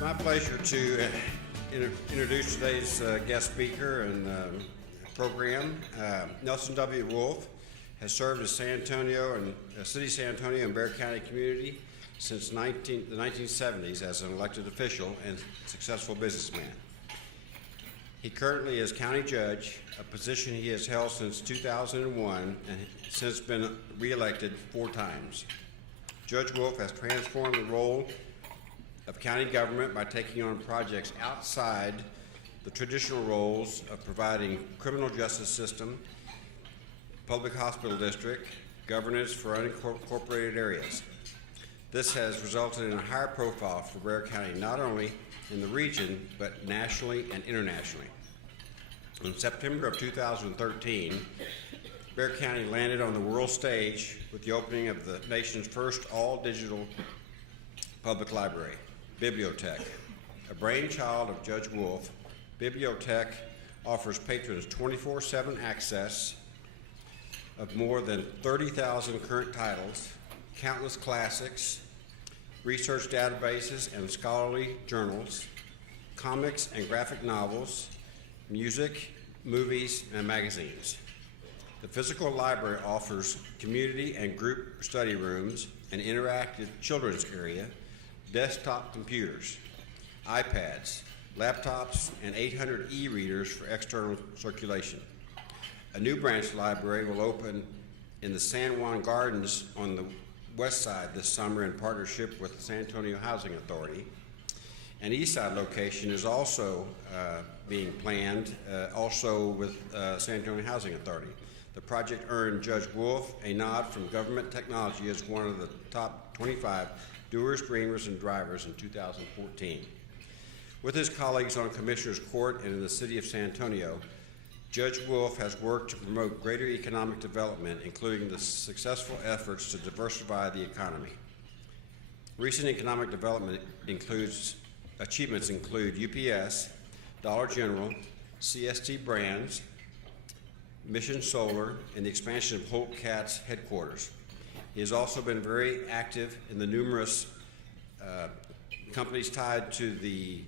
My pleasure to introduce today's guest speaker and program. Nelson W. Wolff has served as San Antonio and City of San Antonio and Bexar County community since the 1970s as an elected official and successful businessman. He currently is county judge, a position he has held since 2001 and since been reelected 4 times. Judge Wolff has transformed the role of county government by taking on projects outside the traditional roles of providing criminal justice system, public hospital district, governance for unincorporated areas. This has resulted in a higher profile for Bexar County, not only in the region, but nationally and internationally. In September of 2013, Bexar County landed on the world stage with the opening of the nation's first all-digital public library, Bibliotech. A brainchild of Judge Wolff, Bibliotech offers patrons 24/7 access of more than 30,000 current titles, countless classics, research databases and scholarly journals, comics and graphic novels, music, movies, and magazines. The physical library offers community and group study rooms, an interactive children's area, desktop computers, iPads, laptops, and 800 e-readers for external circulation. A new branch library will open in the San Juan Gardens on the west side this summer in partnership with the San Antonio Housing Authority. An east side location is also being planned, also with San Antonio Housing Authority. The project earned Judge Wolff a nod from Government Technology as one of the top 25 doers, dreamers, and drivers in 2014. With his colleagues on Commissioner's Court and in the City of San Antonio, Judge Wolff has worked to promote greater economic development, including the successful efforts to diversify the economy. Recent economic development achievements include UPS, Dollar General, CST Brands, Mission Solar, and the expansion of Holt Cat's headquarters. He has also been very active in the numerous companies tied to the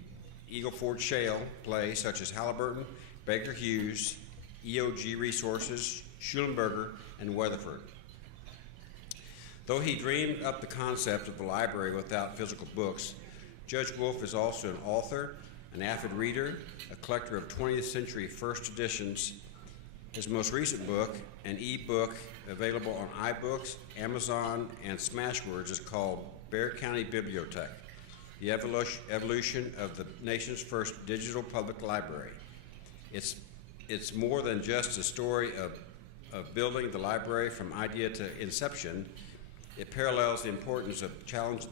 Eagle Ford Shale play, such as Halliburton, Baker Hughes, EOG Resources, Schulenberger, and Weatherford. Though he dreamed up the concept of the library without physical books, Judge Wolff is also an author, an avid reader, a collector of 20th century first editions. His most recent book, an e-book available on iBooks, Amazon, and Smashwords, is called Bexar County Bibliotech, the evolution of the nation's first digital public library. It's more than just a story of building the library from idea to inception. It parallels the importance of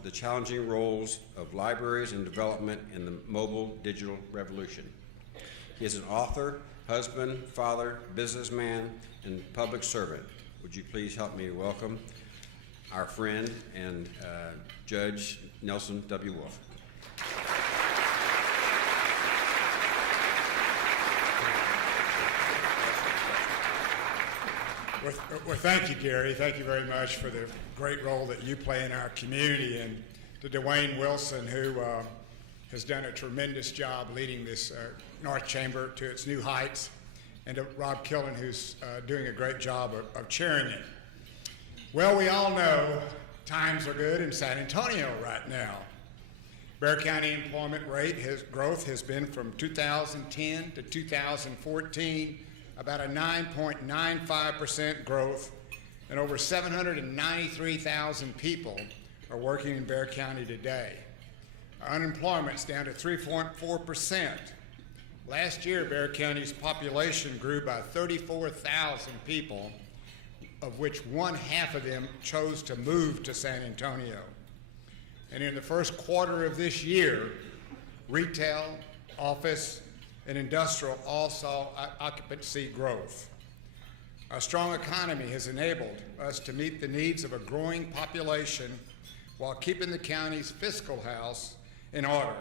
the challenging roles of libraries and development in the mobile digital revolution. He is an author, husband, father, businessman, and public servant. Would you please help me welcome our friend and Judge Nelson W. Wolff. Well, thank you, Gary. Thank you very much for the great role that you play in our community, and to Dwayne Wilson, who has done a tremendous job leading this North Chamber to its new heights, and to Rob Killen, who's doing a great job of chairing it. Well, we all know times are good in San Antonio right now. Bexar County employment rate growth has been from 2010 to 2014, about a 9.95% growth, and over 793,000 people are working in Bexar County today. Our unemployment's down to 3.4%. Last year, Bexar County's population grew by 34,000 people, of which 1/2 of them chose to move to San Antonio. And in the first quarter of this year, retail, office, and industrial all saw occupancy growth. Our strong economy has enabled us to meet the needs of a growing population while keeping the county's fiscal house in order.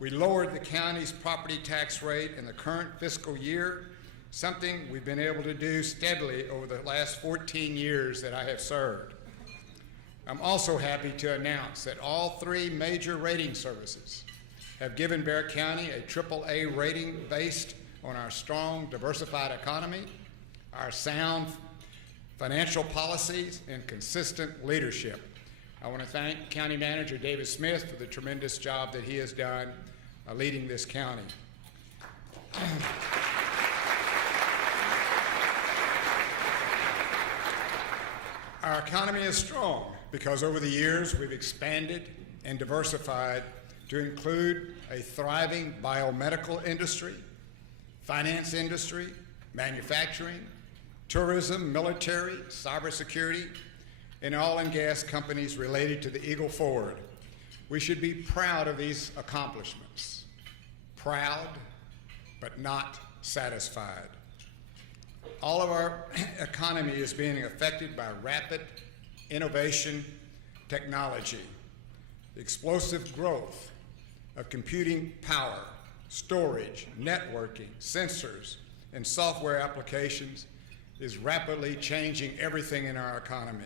We lowered the county's property tax rate in the current fiscal year, something we've been able to do steadily over the last 14 years that I have served. I'm also happy to announce that all 3 major rating services, have given Bexar County a AAA rating based on our strong, diversified economy, our sound financial policies, and consistent leadership. I want to thank County Manager David Smith for the tremendous job that he has done leading this county. Our economy is strong because over the years we've expanded and diversified to include a thriving biomedical industry, finance industry, manufacturing, tourism, military, cybersecurity, and oil and gas companies related to the Eagle Ford. We should be proud of these accomplishments. Proud, but not satisfied. All of our economy is being affected by rapid innovation technology, the explosive growth of computing power, storage, networking, sensors, and software applications is rapidly changing everything in our economy.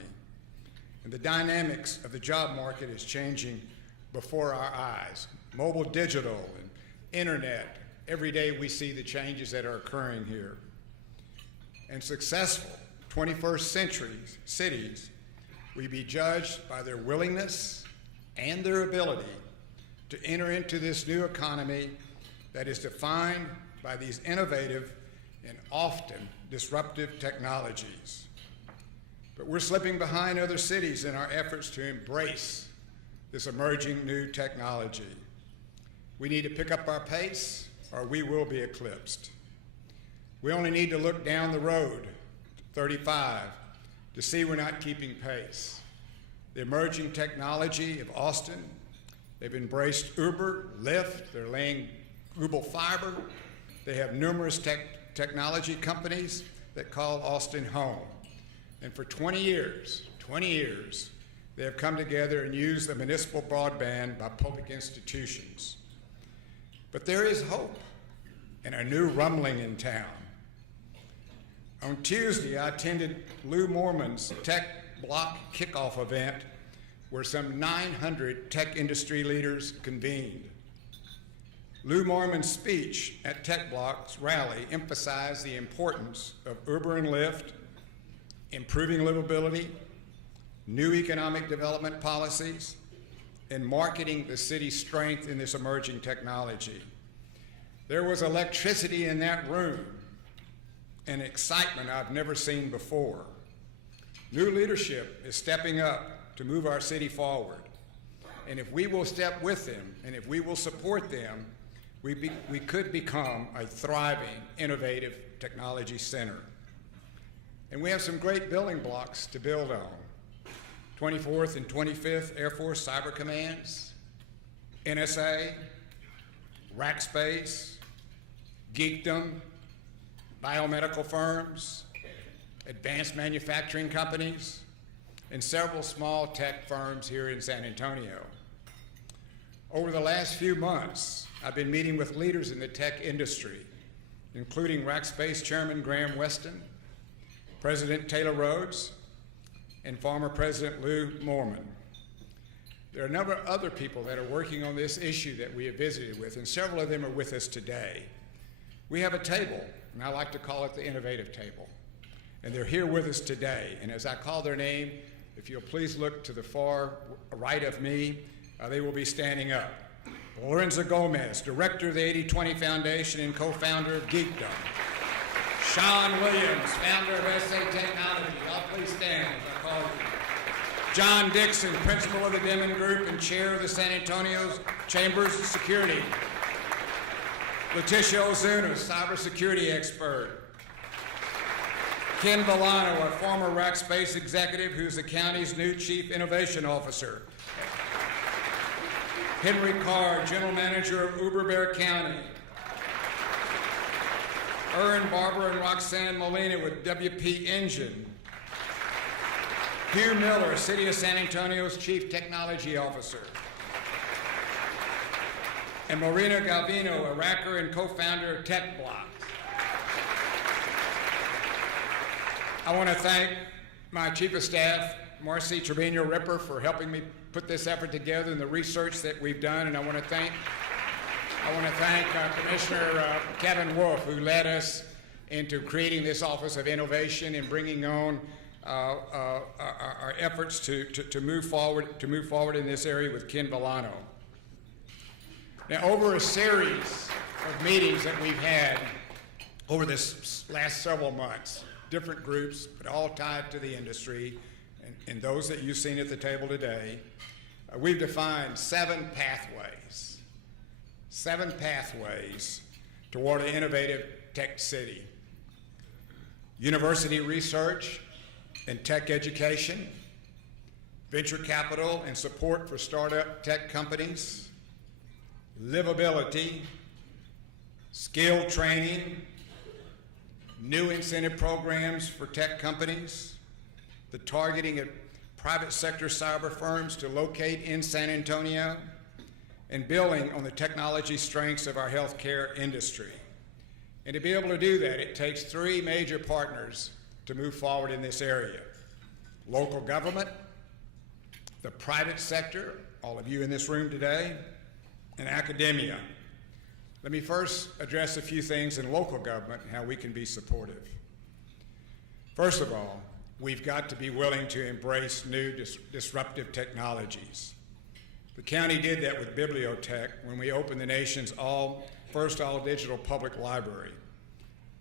And the dynamics of the job market is changing before our eyes. Mobile, digital, and internet. Every day we see the changes that are occurring here. And successful 21st century cities will be judged by their willingness and their ability to enter into this new economy that is defined by these innovative and often disruptive technologies. But we're slipping behind other cities in our efforts to embrace this emerging new technology. We need to pick up our pace or we will be eclipsed. We only need to look down the road, 35, to see we're not keeping pace. The emerging technology of Austin, they've embraced Uber, Lyft, they're laying Google Fiber. They have numerous technology companies that call Austin home. And for 20 years, they have come together and used the municipal broadband by public institutions. But there is hope and a new rumbling in town. On Tuesday, I attended Lou Moorman's Tech Block kickoff event where some 900 tech industry leaders convened. Lou Moorman's speech at Tech Block's rally emphasized the importance of Uber and Lyft, improving livability, new economic development policies, and marketing the city's strength in this emerging technology. There was electricity in that room and excitement I've never seen before. New leadership is stepping up to move our city forward. And if we will step with them and if we will support them, we could become a thriving, innovative technology center. And we have some great building blocks to build on. 24th and 25th Air Force Cyber Commands, NSA, Rackspace, Geekdom, biomedical firms, advanced manufacturing companies, and several small tech firms here in San Antonio. Over the last few months, I've been meeting with leaders in the tech industry, including Rackspace Chairman Graham Weston, President Taylor Rhodes, and former President Lou Moorman. There are a number of other people that are working on this issue that we have visited with, and several of them are with us today. We have a table, and I like to call it the innovative table. And they're here with us today. And as I call their name, if you'll please look to the far right of me, they will be standing up. Lorenzo Gomez, director of the 80/20 Foundation and co-founder of Geekdom. Sean Williams, founder of SA Technology. Y'all please stand as I call you. John Dixon, principal of the Demon Group and chair of the San Antonio's Chambers of Security. Letitia Ozuna, cybersecurity expert. Ken Villano, a former Rackspace executive who's the county's new chief innovation officer. Henry Carr, general manager of Uber Bexar County. Erin Barber and Roxanne Molina with WP Engine. Hugh Miller, City of San Antonio's chief technology officer. And Marina Galvino, a racker and co-founder of Tech Block. I want to thank my chief of staff, Marcy Trevino Ripper, for helping me put this effort together and the research that we've done. And I want to thank I want to thank Commissioner Kevin Wolff, who led us into creating this Office of Innovation and bringing on our efforts to move forward in this area with Ken Villano. Now, over a series of meetings that we've had over this last several months, different groups, but all tied to the industry, and those that you've seen at the table today, we've defined 7 pathways toward an innovative tech city. University research and tech education, venture capital and support for startup tech companies, livability, skill training, new incentive programs for tech companies, the targeting of private sector cyber firms to locate in San Antonio, and building on the technology strengths of our healthcare industry. And to be able to do that, it takes 3 major partners to move forward in this area: local government, the private sector, all of you in this room today, and academia. Let me first address a few things in local government and how we can be supportive. First of all, we've got to be willing to embrace new disruptive technologies. The county did that with Bibliotech when we opened the nation's first all-digital public library.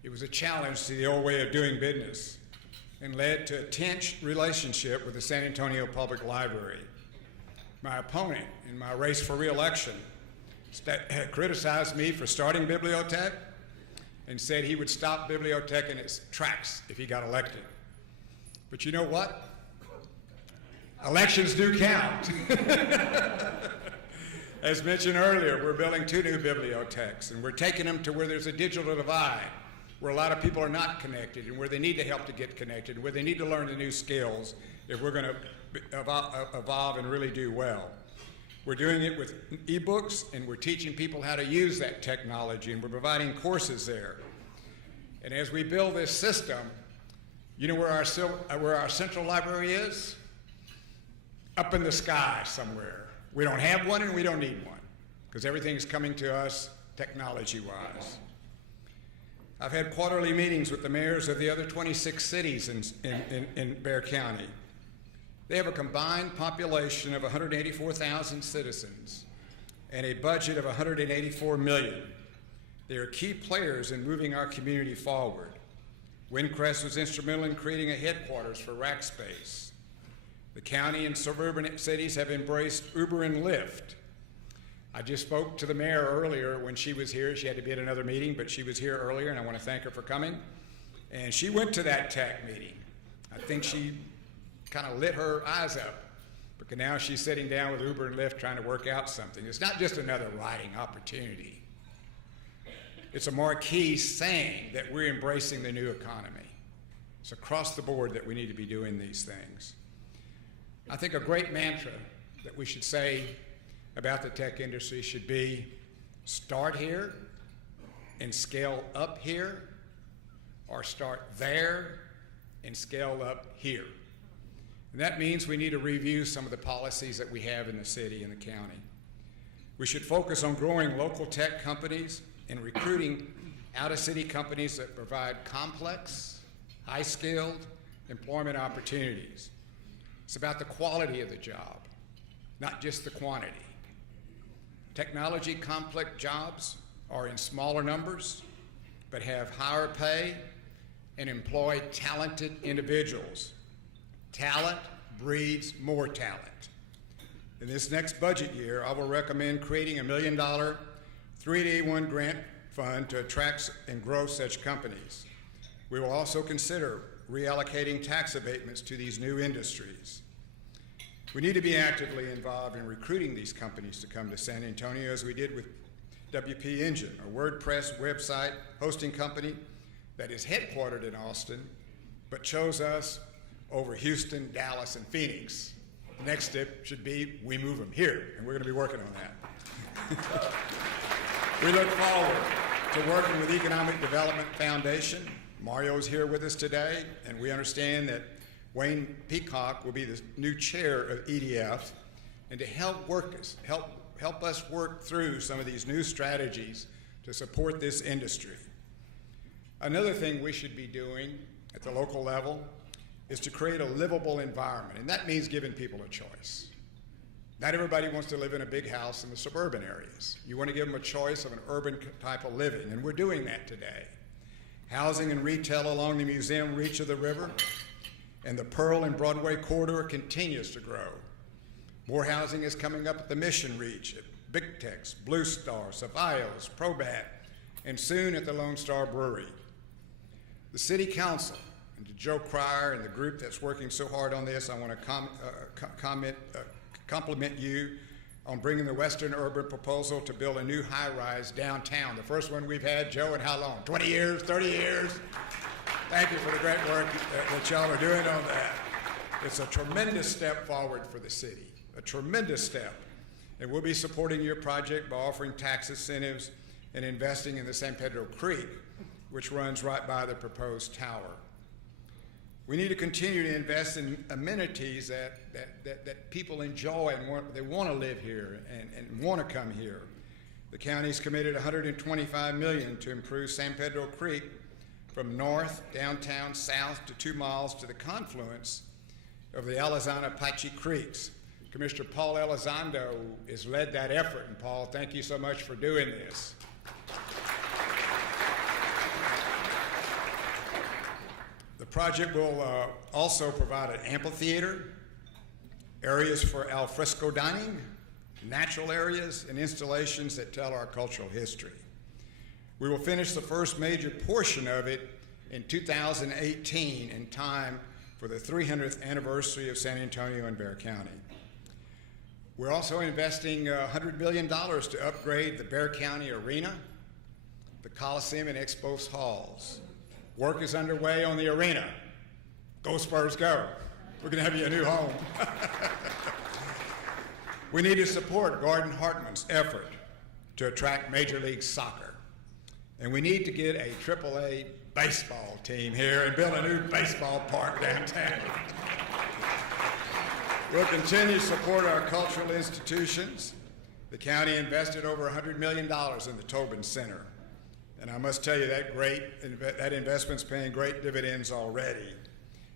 It was a challenge to the old way of doing business and led to a tense relationship with the San Antonio Public Library. My opponent in my race for re-election had criticized me for starting Bibliotech and said he would stop Bibliotech in its tracks if he got elected. But you know what? Elections do count. As mentioned earlier, we're building 2 new bibliothèques, and we're taking them to where there's a digital divide, where a lot of people are not connected, and where they need the help to get connected, where they need to learn the new skills if we're going to evolve and really do well. We're doing it with ebooks, and we're teaching people how to use that technology, and we're providing courses there. And as we build this system, you know where our central library is? Up in the sky somewhere. We don't have one and we don't need one, because everything's coming to us technology-wise. I've had quarterly meetings with the mayors of the other 26 cities in Bexar County. They have a combined population of 184,000 citizens and a budget of $184 million. They are key players in moving our community forward. Windcrest was instrumental in creating a headquarters for Rackspace. The county and suburban cities have embraced Uber and Lyft. I just spoke to the mayor earlier when she was here. She had to be at another meeting, but she was here earlier, and I want to thank her for coming. And she went to that tech meeting. I think she kind of lit her eyes up, because now she's sitting down with Uber and Lyft trying to work out something. It's not just another riding opportunity. It's a marquee saying that we're embracing the new economy. It's across the board that we need to be doing these things. I think a great mantra that we should say about the tech industry should be start here and scale up here, or start there and scale up here. And that means we need to review some of the policies that we have in the city and the county. We should focus on growing local tech companies and recruiting out-of-city companies that provide complex, high-skilled employment opportunities. It's about the quality of the job, not just the quantity. Technology complex jobs are in smaller numbers, but have higher pay and employ talented individuals. Talent breeds more talent. In this next budget year, I will recommend creating $1 million 381 grant fund to attract and grow such companies. We will also consider reallocating tax abatements to these new industries. We need to be actively involved in recruiting these companies to come to San Antonio, as we did with WP Engine, a WordPress website hosting company that is headquartered in Austin, but chose us over Houston, Dallas, and Phoenix. The next step should be we move them here, and we're going to be working on that. We look forward to working with Economic Development Foundation. Mario's here with us today, and we understand that Wayne Peacock will be the new chair of EDF, and to help help us work through some of these new strategies to support this industry. Another thing we should be doing at the local level is to create a livable environment, and that means giving people a choice. Not everybody wants to live in a big house in the suburban areas. You want to give them a choice of an urban type of living, and we're doing that today. Housing and retail along the museum reach of the river and the Pearl and Broadway corridor continues to grow. More housing is coming up at the Mission Reach, at Big Tex, Blue Star, Cevallos, Probat, and soon at the Lone Star Brewery. The City Council, and to Joe Cryer and the group that's working so hard on this, I want to compliment you on bringing the Western Urban proposal to build a new high-rise downtown. The first one we've had, Joe, in how long? 20 years, 30 years? Thank you for the great work that y'all are doing on that. It's a tremendous step forward for the city, a tremendous step. And we'll be supporting your project by offering tax incentives and investing in the San Pedro Creek, which runs right by the proposed tower. We need to continue to invest in amenities that people enjoy and they want to live here and want to come here. The county's committed $125 million to improve San Pedro Creek from north, downtown, south to 2 miles to the confluence of the Elizondo-Apache Creeks. Commissioner Paul Elizondo has led that effort, and Paul, thank you so much for doing this. The project will also provide an amphitheater, areas for al fresco dining, natural areas, and installations that tell our cultural history. We will finish the first major portion of it in 2018 in time for the 300th anniversary of San Antonio and Bexar County. We're also investing $100 million to upgrade the Bexar County Arena, the Coliseum and Expos Halls. Work is underway on the arena. Go Spurs, go. We're going to have you a new home. We need to support Gordon Hartman's effort to attract Major League Soccer. And we need to get a AAA baseball team here and build a new baseball park downtown. We'll continue to support our cultural institutions. The county invested over $100 million in the Tobin Center. And I must tell you that investment's paying great dividends already.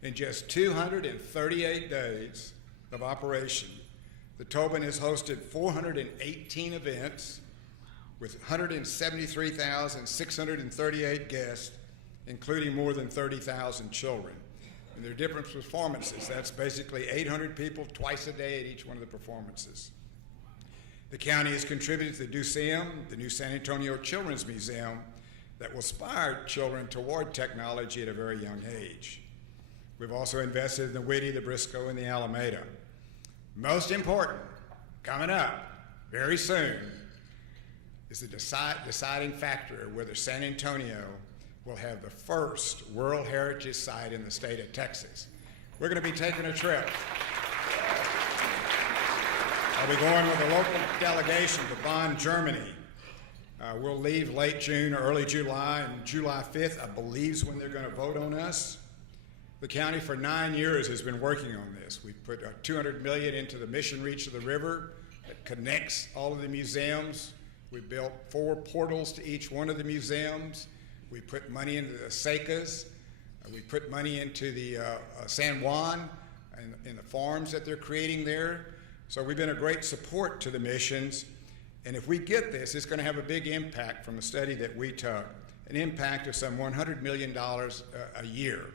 In just 238 days of operation, the Tobin has hosted 418 events with 173,638 guests, including more than 30,000 children. And there are different performances. That's basically 800 people twice a day at each one of the performances. The county has contributed to the Duceum, the new San Antonio Children's Museum, that will inspire children toward technology at a very young age. We've also invested in the Whitty, the Briscoe, and the Alameda. Most important, coming up very soon, is the deciding factor of whether San Antonio will have the first World Heritage Site in the state of Texas. We're going to be taking a trip. I'll be going with a local delegation to Bonn, Germany. We'll leave late June or early July, and July 5th, I believe, is when they're going to vote on us. The county for 9 years has been working on this. We've put $200 million into the Mission Reach of the river that connects all of the museums. We built 4 portals to each one of the museums. We put money into the Secas. We put money into the San Juan and the farms that they're creating there. So we've been a great support to the missions. And if we get this, it's going to have a big impact from a study that we took, an impact of some $100 million a year.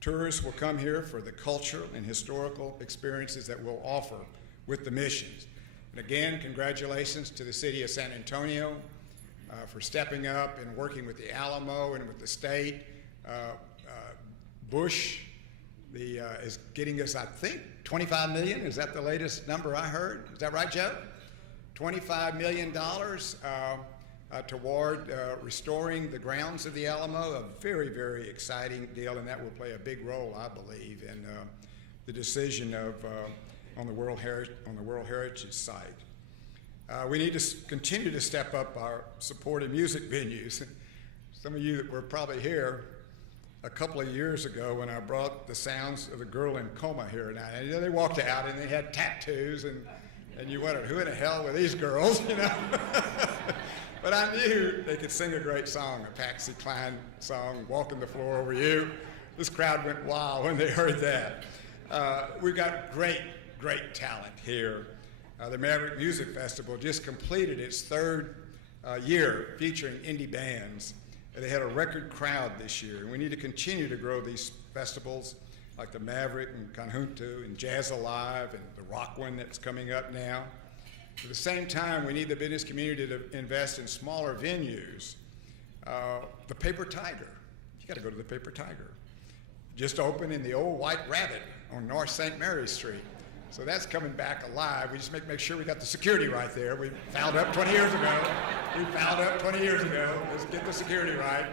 Tourists will come here for the cultural and historical experiences that we'll offer with the missions. And again, congratulations to the city of San Antonio for stepping up and working with the Alamo and with the state. Bush is getting us, I think, $25 million. Is that the latest number I heard? Is that right, Joe? $25 million toward restoring the grounds of the Alamo. A very, very exciting deal, and that will play a big role, I believe, in the decision of on the World Heritage Site. We need to continue to step up our support of music venues. Some of you that were probably here a couple of years ago when I brought the sounds of a girl in coma here, and they walked out and they had tattoos and and you wondered, who in the hell were these girls, you know? But I knew they could sing a great song, a Patsy Cline song, Walking the Floor Over You. This crowd went wild when they heard that. We've got great talent here. The Maverick Music Festival just completed its third year featuring indie bands. They had a record crowd this year, and we need to continue to grow these festivals like the Maverick and Conjunto and Jazz Alive and the Rock one that's coming up now. At the same time, we need the business community to invest in smaller venues. The Paper Tiger, you got to go to the Paper Tiger. Just opened in the old White Rabbit on North St. Mary Street. So that's coming back alive. We just make sure we got the security right there. We fouled up 20 years ago. Let's get the security right.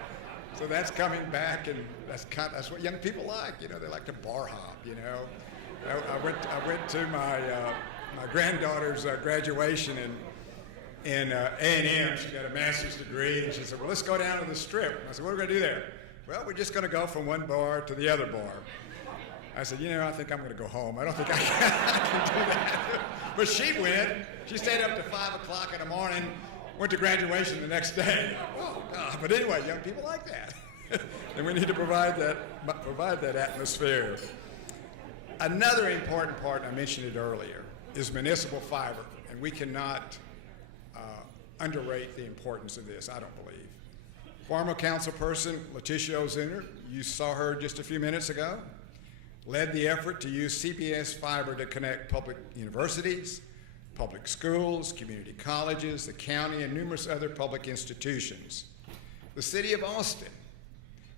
So that's coming back, and that's what young people like. You know, they like to bar hop. You know, I went to my granddaughter's graduation in A&M. She got a master's degree, and she said, "Well, let's go down to the Strip." I said, "What are we going to do there?" "Well, we're just going to go from one bar to the other bar." I said, "You know, I think I'm going to go home. I don't think I can do that." But she went. She stayed up to 5 o'clock in the morning, went to graduation the next day. Oh, God. But anyway, young people like that. And we need to provide that atmosphere. Another important part, I mentioned it earlier, is municipal fiber. And we cannot underrate the importance of this, I don't believe. Former council person Letitia Oziner, you saw her just a few minutes ago, led the effort to use CBS fiber to connect public universities, public schools, community colleges, the county, and numerous other public institutions. The city of Austin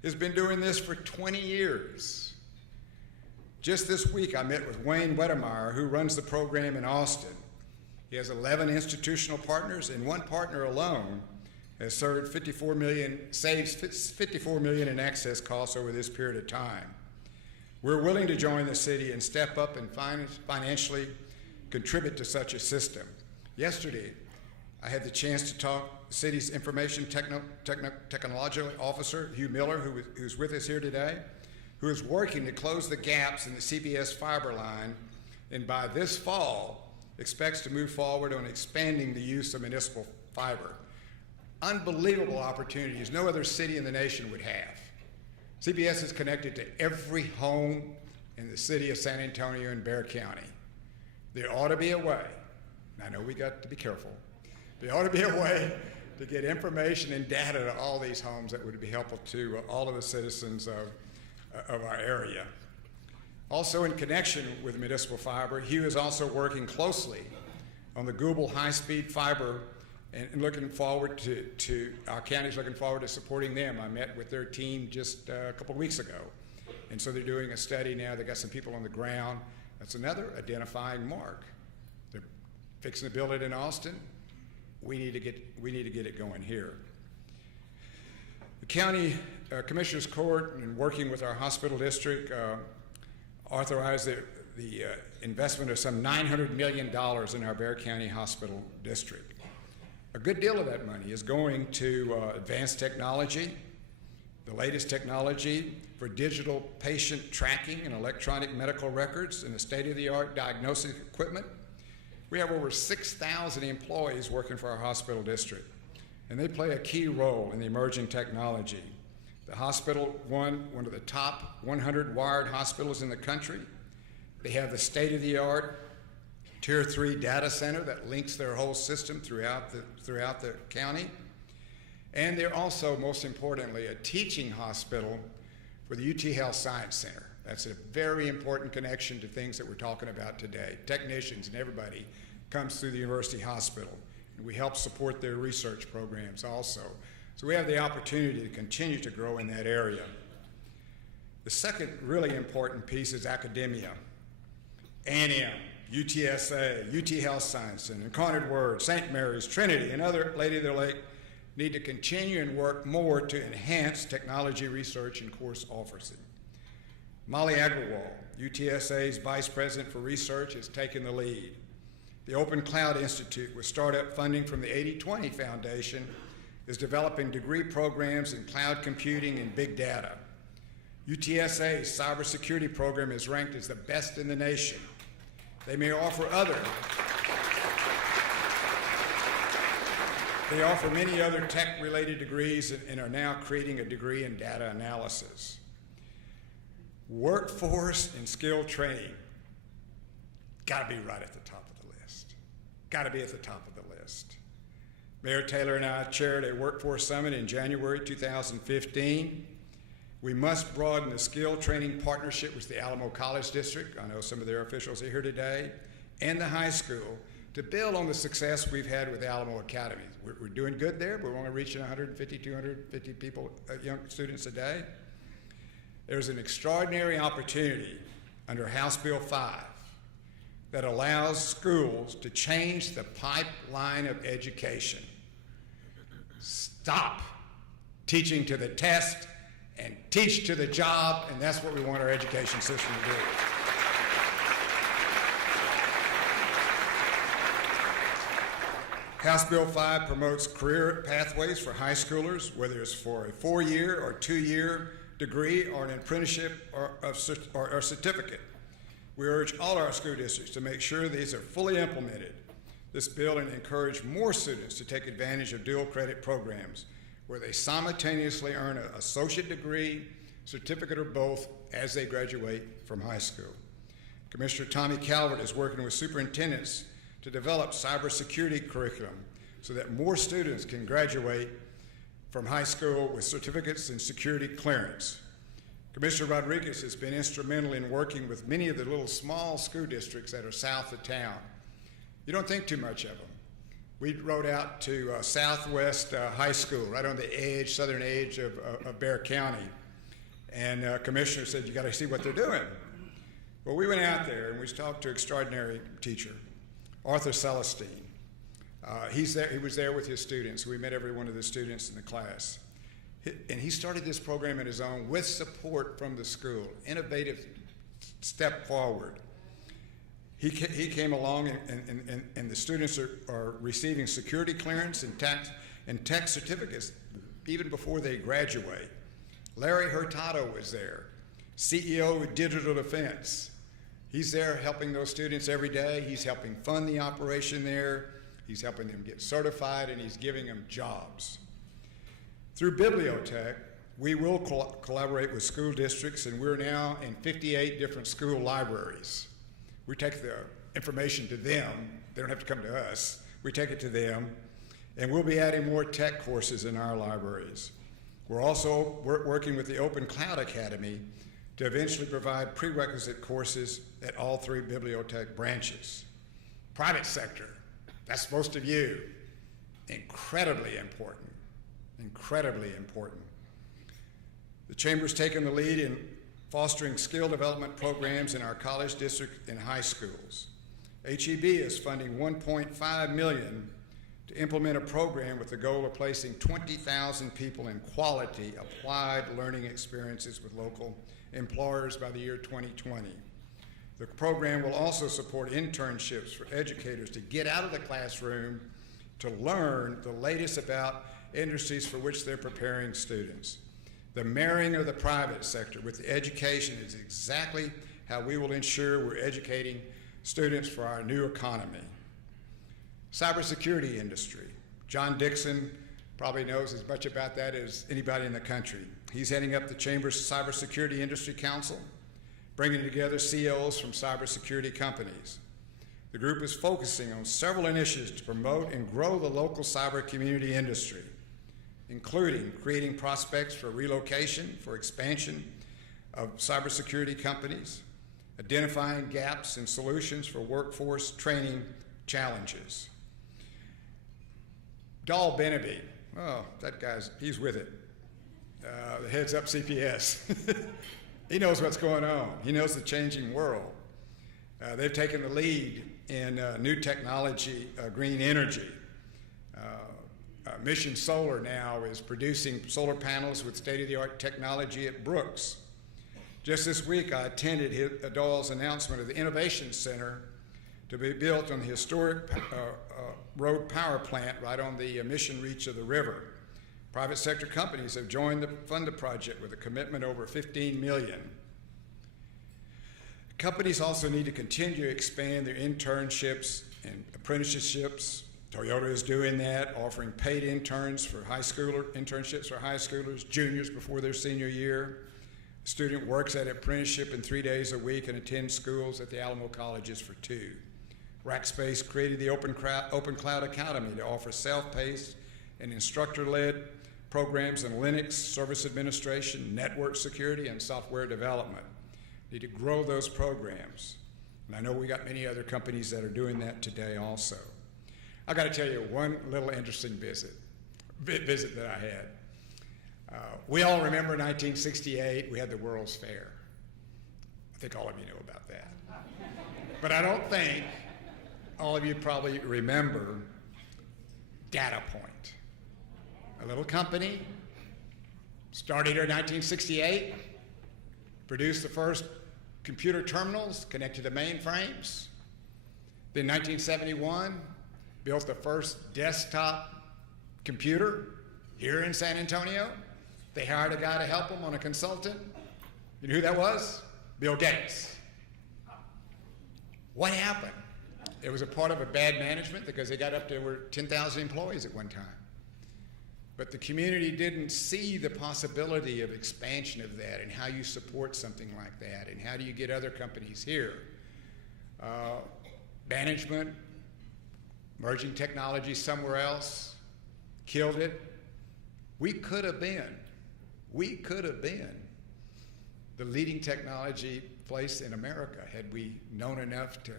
has been doing this for 20 years. Just this week, I met with Wayne Wedemeyer, who runs the program in Austin. He has 11 institutional partners, and one partner alone has saved $54 million in access costs over this period of time. We're willing to join the city and step up and financially contribute to such a system. Yesterday, I had the chance to talk to the city's information technology officer, Hugh Miller, who's with us here today, who is working to close the gaps in the CBS fiber line, and by this fall, expects to move forward on expanding the use of municipal fiber. Unbelievable opportunities no other city in the nation would have. CBS is connected to every home in the city of San Antonio and Bexar County. There ought to be a way, and I know we got to be careful, there ought to be a way to get information and data to all these homes that would be helpful to all of the citizens of our area. Also in connection with municipal fiber, Hugh is also working closely on the Google high-speed fiber and looking forward to our county's looking forward to supporting them. I met with their team just a couple of weeks ago. And so they're doing a study now. They got some people on the ground. That's another identifying mark. They're fixing to build it in Austin. We need to get it going here. The county commissioners court, and working with our hospital district, authorized the investment of some $900 million in our Bexar County Hospital District. A good deal of that money is going to advanced technology, the latest technology for digital patient tracking and electronic medical records and the state-of-the-art diagnostic equipment. We have over 6,000 employees working for our hospital district, and they play a key role in the emerging technology. The hospital won one of the top 100 wired hospitals in the country. They have the state-of-the-art Tier 3 data center that links their whole system throughout the county. And they're also, most importantly, a teaching hospital for the UT Health Science Center. That's a very important connection to things that we're talking about today. Technicians and everybody comes through the university hospital. And we help support their research programs also. So we have the opportunity to continue to grow in that area. The second really important piece is academia. A&M, UTSA, UT Health Science Center, Incarnate Word, St. Mary's, Trinity, and other Lady of the Lake need to continue and work more to enhance technology research and course offerings. Molly Agrawal, UTSA's Vice President for Research, has taken the lead. The Open Cloud Institute, with startup funding from the 80/20 Foundation, is developing degree programs in cloud computing and big data. UTSA's cybersecurity program is ranked as the best in the nation. They may offer other They offer many other tech-related degrees and are now creating a degree in data analysis. Workforce and skill training, got to be right at the top of the list. Got to be at the top of the list. Mayor Taylor and I chaired a workforce summit in January 2015. We must broaden the skill training partnership with the Alamo College District. I know some of their officials are here today, and the high school, to build on the success we've had with Alamo Academy. We're doing good there, but we're only reaching 150, 250 people, young students a day. There's an extraordinary opportunity under House Bill 5 that allows schools to change the pipeline of education. Stop teaching to the test and teach to the job, and that's what we want our education system to do. House Bill 5 promotes career pathways for high schoolers, whether it's for a 4-year or 2-year degree or an apprenticeship or a certificate. We urge all our school districts to make sure these are fully implemented. This bill and encourage more students to take advantage of dual credit programs where they simultaneously earn an associate degree, certificate, or both as they graduate from high school. Commissioner Tommy Calvert is working with superintendents to develop cybersecurity curriculum so that more students can graduate from high school with certificates in security clearance. Commissioner Rodriguez has been instrumental in working with many of the little small school districts that are south of town. You don't think too much of them. We rode out to Southwest High School, right on the edge, southern edge of Bexar County, and Commissioner said, you gotta see what they're doing. Well, we went out there and we talked to an extraordinary teacher, Arthur Celestine. He was there with his students. We met every one of the students in the class. And he started this program on his own with support from the school, innovative step forward. He came along and the students are receiving security clearance and tech certificates even before they graduate. Larry Hurtado was there, CEO of Digital Defense. He's there helping those students every day. He's helping fund the operation there. He's helping them get certified, and he's giving them jobs. Through Bibliotech, we will collaborate with school districts, and we're now in 58 different school libraries. We take the information to them. They don't have to come to us. We take it to them, and we'll be adding more tech courses in our libraries. We're also working with the Open Cloud Academy to eventually provide prerequisite courses at all 3 Bibliotech branches. Private sector, that's most of you. Incredibly important, incredibly important. The Chamber's taken the lead in fostering skill development programs in our college district and high schools. HEB is funding $1.5 million to implement a program with the goal of placing 20,000 people in quality applied learning experiences with local employers by the year 2020. The program will also support internships for educators to get out of the classroom to learn the latest about industries for which they're preparing students. The marrying of the private sector with the education is exactly how we will ensure we're educating students for our new economy. Cybersecurity industry. John Dixon probably knows as much about that as anybody in the country. He's heading up the Chamber's Cybersecurity Industry Council, bringing together CEOs from cybersecurity companies. The group is focusing on several initiatives to promote and grow the local cyber community industry, including creating prospects for relocation, for expansion of cybersecurity companies, identifying gaps and solutions for workforce training challenges. Dahl Beneby, oh, that guy's, he's with it. The heads up CPS. He knows what's going on. He knows the changing world. They've taken the lead in new technology, green energy. Mission Solar now is producing solar panels with state-of-the-art technology at Brooks. Just this week, I attended Dahl's announcement of the Innovation Center to be built on the historic road power plant right on the Mission Reach of the river. Private sector companies have joined to fund the project with a commitment over $15 million. Companies also need to continue to expand their internships and apprenticeships Toyota is doing that, offering paid internships for high schoolers, juniors before their senior year. The student works at apprenticeship in 3 days a week and attends schools at the Alamo colleges for 2. Rackspace created the Open Cloud Academy to offer self-paced and instructor-led programs in Linux, service administration, network security, and software development. Need to grow those programs. And I know we got many other companies that are doing that today also. I got to tell you one little interesting visit that I had. We all remember 1968, we had the World's Fair. I think all of you know about that. But I don't think all of you probably remember Data Point. A little company, started here in 1968, produced the first computer terminals connected to mainframes. Then 1971, built the first desktop computer here in San Antonio. They hired a guy to help them on a consultant. You know who that was? Bill Gates. What happened? It was a part of a bad management because they got up to over 10,000 employees at one time. But the community didn't see the possibility of expansion of that and how you support something like that and how do you get other companies here. Management, merging technology somewhere else, killed it. We could have been the leading technology place in America had we known enough to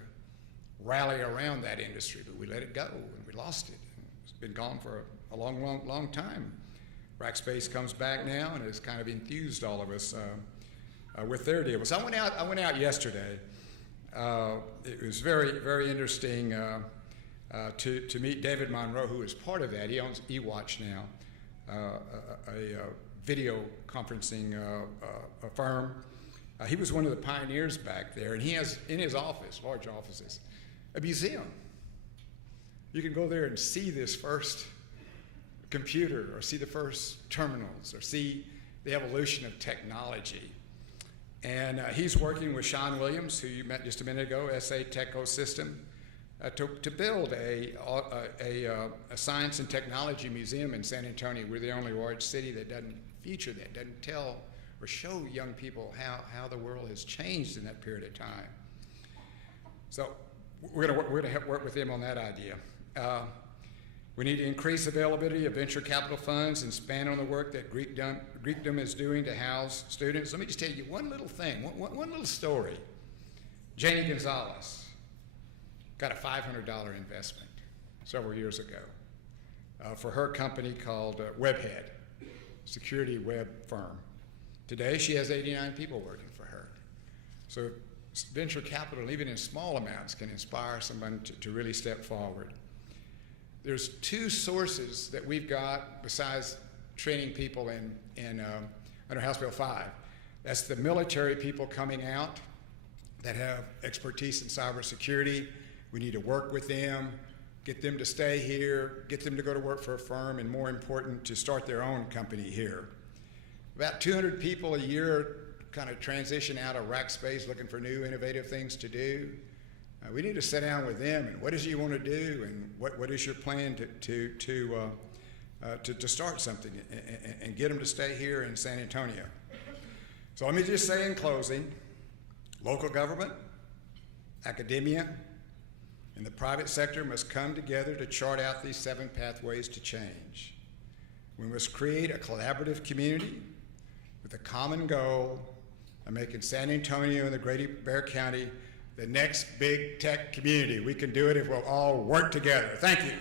rally around that industry, but we let it go and we lost it. It's been gone for a long time. Rackspace comes back now and has kind of enthused all of us with their deal. So I went out yesterday. It was very interesting to meet David Monroe, who is part of that. He owns eWatch now, a video conferencing firm. He was one of the pioneers back there, and he has in his office, large offices, a museum. You can go there and see this first computer, or see the first terminals, or see the evolution of technology. And he's working with Sean Williams, who you met just a minute ago, SA Techosystem, to build a science and technology museum in San Antonio. We're the only large city that doesn't feature that, doesn't tell or show young people how the world has changed in that period of time. So we're going to work with him on that idea. We need to increase availability of venture capital funds and expand on the work that Greekdom is doing to house students. Let me just tell you one little thing, one little story. Janie Gonzalez got a $500 investment several years ago for her company called Webhead, security web firm. Today, she has 89 people working for her. So venture capital, even in small amounts, can inspire someone to really step forward. There's 2 sources that we've got besides training people under House Bill 5. That's the military people coming out that have expertise in cybersecurity. We need to work with them, get them to stay here, get them to go to work for a firm, and more important, to start their own company here. About 200 people a year kind of transition out of Rackspace looking for new innovative things to do. We need to sit down with them and what is it you want to do and what is your plan to start something and get them to stay here in San Antonio. So let me just say in closing, local government, academia, and the private sector must come together to chart out these 7 pathways to change. We must create a collaborative community with a common goal of making San Antonio and the Greater Bexar County the next big tech community. We can do it if we'll all work together. Thank you.